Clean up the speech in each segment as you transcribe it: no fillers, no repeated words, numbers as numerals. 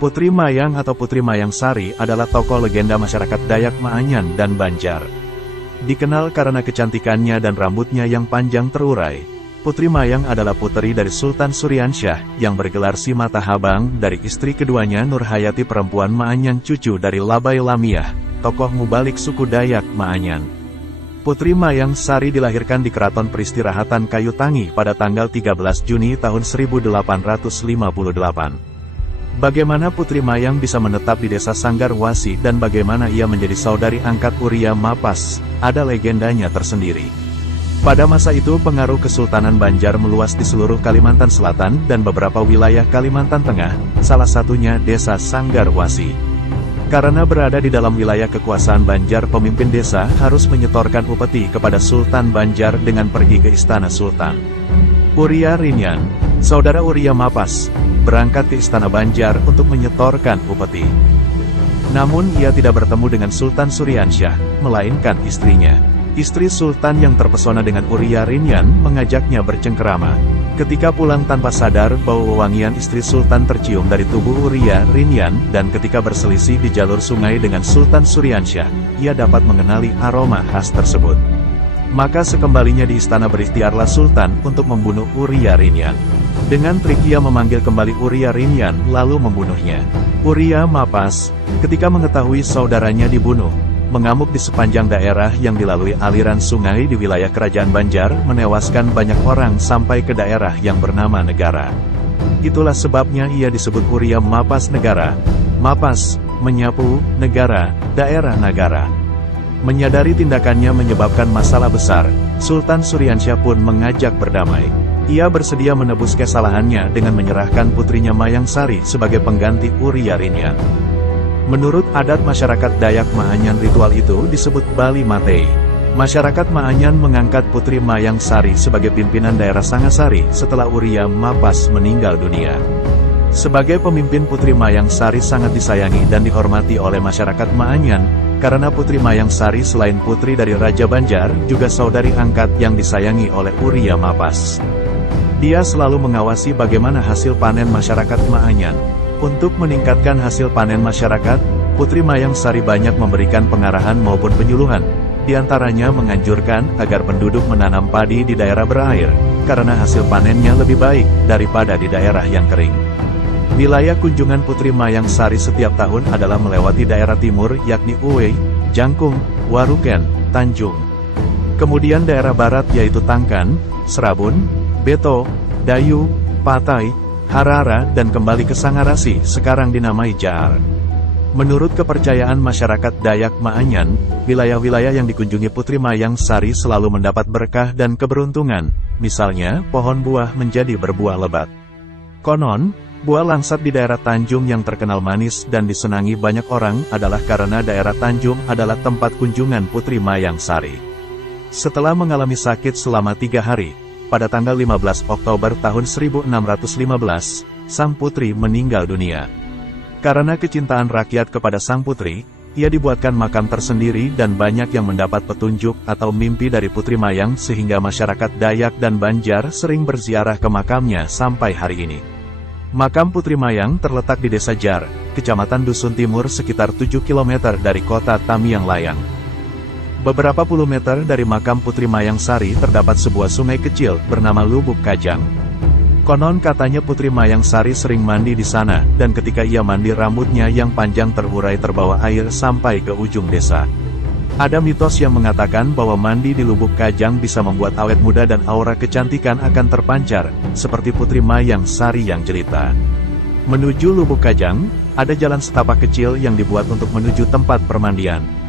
Putri Mayang atau Putri Mayang Sari adalah tokoh legenda masyarakat Dayak Maanyan dan Banjar. Dikenal karena kecantikannya dan rambutnya yang panjang terurai, Putri Mayang adalah puteri dari Sultan Suryansyah yang bergelar Si Mata Habang dari istri keduanya Nurhayati perempuan Maanyan, cucu dari Labai Lamiah, tokoh mubalik suku Dayak Maanyan. Putri Mayang Sari dilahirkan di Keraton Peristirahatan Kayu Tangi pada tanggal 13 Juni tahun 1858. Bagaimana Putri Mayang bisa menetap di desa Sanggarwasi dan bagaimana ia menjadi saudari angkat Uria Mapas, ada legendanya tersendiri. Pada masa itu pengaruh Kesultanan Banjar meluas di seluruh Kalimantan Selatan dan beberapa wilayah Kalimantan Tengah, salah satunya desa Sanggarwasi. Karena berada di dalam wilayah kekuasaan Banjar, pemimpin desa harus menyetorkan upeti kepada Sultan Banjar dengan pergi ke Istana Sultan. Uria Rinyan, saudara Uria Mapas, berangkat ke Istana Banjar untuk menyetorkan upeti. Namun ia tidak bertemu dengan Sultan Suryansyah, melainkan istrinya. Istri Sultan yang terpesona dengan Uria Rinyan mengajaknya bercengkerama. Ketika pulang tanpa sadar, bau wewangian istri Sultan tercium dari tubuh Uria Rinyan, dan ketika berselisih di jalur sungai dengan Sultan Suryansyah, ia dapat mengenali aroma khas tersebut. Maka sekembalinya di istana berikhtiarlah Sultan untuk membunuh Uria Rinyan. Dengan trik ia memanggil kembali Uria Rinyan lalu membunuhnya. Uria Mapas, ketika mengetahui saudaranya dibunuh, mengamuk di sepanjang daerah yang dilalui aliran sungai di wilayah Kerajaan Banjar, menewaskan banyak orang sampai ke daerah yang bernama Negara. Itulah sebabnya ia disebut Uria Mapas Negara. Mapas, menyapu, negara, daerah Nagara. Menyadari tindakannya menyebabkan masalah besar, Sultan Suryansyah pun mengajak berdamai. Ia bersedia menebus kesalahannya dengan menyerahkan putrinya Mayang Sari sebagai pengganti Uria Rinyan. Menurut adat masyarakat Dayak Maanyan, ritual itu disebut Bali Matei. Masyarakat Maanyan mengangkat Putri Mayang Sari sebagai pimpinan daerah Sangasari setelah Uria Mapas meninggal dunia. Sebagai pemimpin, Putri Mayang Sari sangat disayangi dan dihormati oleh masyarakat Maanyan, karena Putri Mayang Sari selain putri dari Raja Banjar, juga saudari angkat yang disayangi oleh Uria Mapas. Dia selalu mengawasi bagaimana hasil panen masyarakat Maanyan. Untuk meningkatkan hasil panen masyarakat, Putri Mayang Sari banyak memberikan pengarahan maupun penyuluhan. Di antaranya menganjurkan agar penduduk menanam padi di daerah berair, karena hasil panennya lebih baik daripada di daerah yang kering. Wilayah kunjungan Putri Mayang Sari setiap tahun adalah melewati daerah timur yakni Uwei, Jangkung, Waruken, Tanjung. Kemudian daerah barat yaitu Tangkan, Serabun, Beto, Dayu, Patai, Harara, dan kembali ke Sangarasi, sekarang dinamai Jaar. Menurut kepercayaan masyarakat Dayak Maanyan, wilayah-wilayah yang dikunjungi Putri Mayang Sari selalu mendapat berkah dan keberuntungan, misalnya pohon buah menjadi berbuah lebat. Konon, buah langsat di daerah Tanjung yang terkenal manis dan disenangi banyak orang adalah karena daerah Tanjung adalah tempat kunjungan Putri Mayang Sari. Setelah mengalami sakit selama 3 hari, pada tanggal 15 Oktober tahun 1615, sang putri meninggal dunia. Karena kecintaan rakyat kepada sang putri, ia dibuatkan makam tersendiri dan banyak yang mendapat petunjuk atau mimpi dari Putri Mayang sehingga masyarakat Dayak dan Banjar sering berziarah ke makamnya sampai hari ini. Makam Putri Mayang terletak di Desa Jar, Kecamatan Dusun Timur sekitar 7 km dari kota Tamiang Layang. Beberapa puluh meter dari makam Putri Mayang Sari terdapat sebuah sungai kecil bernama Lubuk Kajang. Konon katanya Putri Mayang Sari sering mandi di sana, dan ketika ia mandi rambutnya yang panjang terurai terbawa air sampai ke ujung desa. Ada mitos yang mengatakan bahwa mandi di Lubuk Kajang bisa membuat awet muda dan aura kecantikan akan terpancar, seperti Putri Mayang Sari yang jelita. Menuju Lubuk Kajang, ada jalan setapak kecil yang dibuat untuk menuju tempat permandian.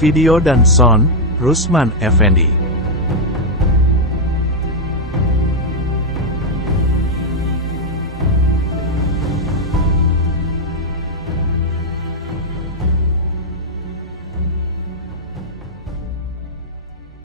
Video dan sound, Rusman Effendi.